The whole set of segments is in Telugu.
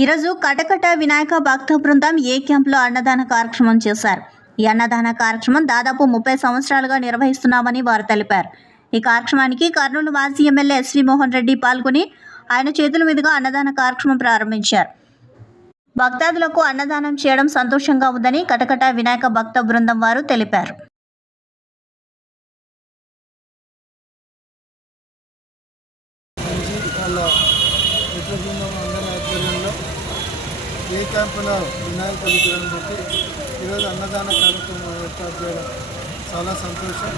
ఈరోజు కటకట వినాయక భక్త బృందం ఏ క్యాంపులో అన్నదాన కార్యక్రమం చేశారు. ఈ అన్నదాన కార్యక్రమం దాదాపు 30 సంవత్సరాలుగా నిర్వహిస్తున్నామని వారు తెలిపారు. ఈ కార్యక్రమానికి కర్నూలు మాజీ ఎమ్మెల్యే ఎస్వి మోహన్ రెడ్డి పాల్గొని ఆయన చేతుల మీదుగా అన్నదాన కార్యక్రమం ప్రారంభించారు. భక్తాదులకు అన్నదానం చేయడం సంతోషంగా ఉందని కటకట వినాయక భక్త బృందం వారు తెలిపారు. ఏ క్యాంపులో వినాయక విగ్రహం పెట్టి ఈరోజు అన్నదాన కార్యక్రమం ఏర్పాటు చేయడం చాలా సంతోషం.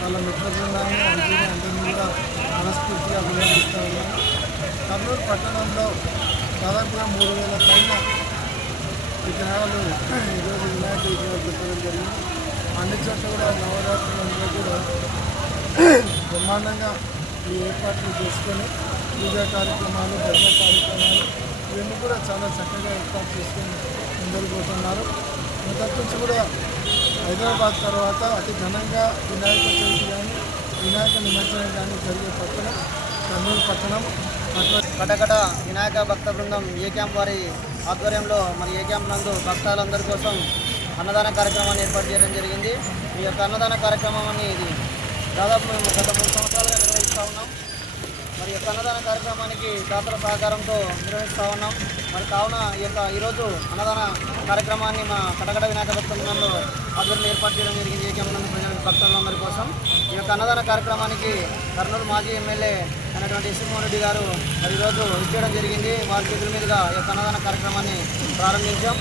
వాళ్ళ మిత్ర బృందాన్ని అందరినీ కూడా మనస్ఫూర్తిగా అభినందిస్తూ ఉన్నాను. కర్నూలు పట్టణంలో దాదాపుగా 3000 పైన విగ్రహాలు ఈరోజు వినాయక విగ్రహాలు పెట్టడం జరిగింది. అన్ని చోట్ల కూడా నవరాత్రులందరూ కూడా బ్రహ్మాండంగా ఈ ఏర్పాట్లు చేసుకొని పూజా కార్యక్రమాలు, ధర్మ కార్యక్రమాలు ఇవన్నీ కూడా చాలా చక్కగా ఏర్పాటు చేసుకొని ముందరు పోతున్నారు. మొదటి నుంచి కూడా హైదరాబాద్ తర్వాత అతి ఘనంగా వినాయక చవితి కానీ వినాయక నిమజ్జనం కానీ జరిగే పట్టణం కర్నూలు పట్టణం. కటకట వినాయక భక్త బృందం ఏ క్యాంప్ వారి ఆధ్వర్యంలో ఏ క్యాంప్ నందు భక్తాలందరి కోసం అన్నదాన కార్యక్రమాన్ని ఏర్పాటు చేయడం జరిగింది. ఈ యొక్క అన్నదాన కార్యక్రమాన్ని ఇది దాదాపు మేము గత 3 సంవత్సరాలుగా నిర్వహిస్తూ ఉన్నాం. ఈ యొక్క అన్నదాన కార్యక్రమానికి దాతల సహకారంతో నిర్వహిస్తూ ఉన్నాం. కావున ఈరోజు అన్నదాన కార్యక్రమాన్ని మా కటకట వినాయక భక్త బృందంలో ఆధ్వర్యంలో ఏర్పాటు చేయడం జరిగింది. ఏ క్యాంప్ నందు ప్రజల భక్తులందరి కోసం ఈ యొక్క అన్నదాన కార్యక్రమానికి కర్నూలు మాజీ ఎమ్మెల్యే అయినటువంటి ఎస్వి మోహన్ రెడ్డి గారు ఈరోజు ఇచ్చేయడం జరిగింది. వారి చేతుల మీదుగా ఈ యొక్క అన్నదాన కార్యక్రమాన్ని ప్రారంభించాం.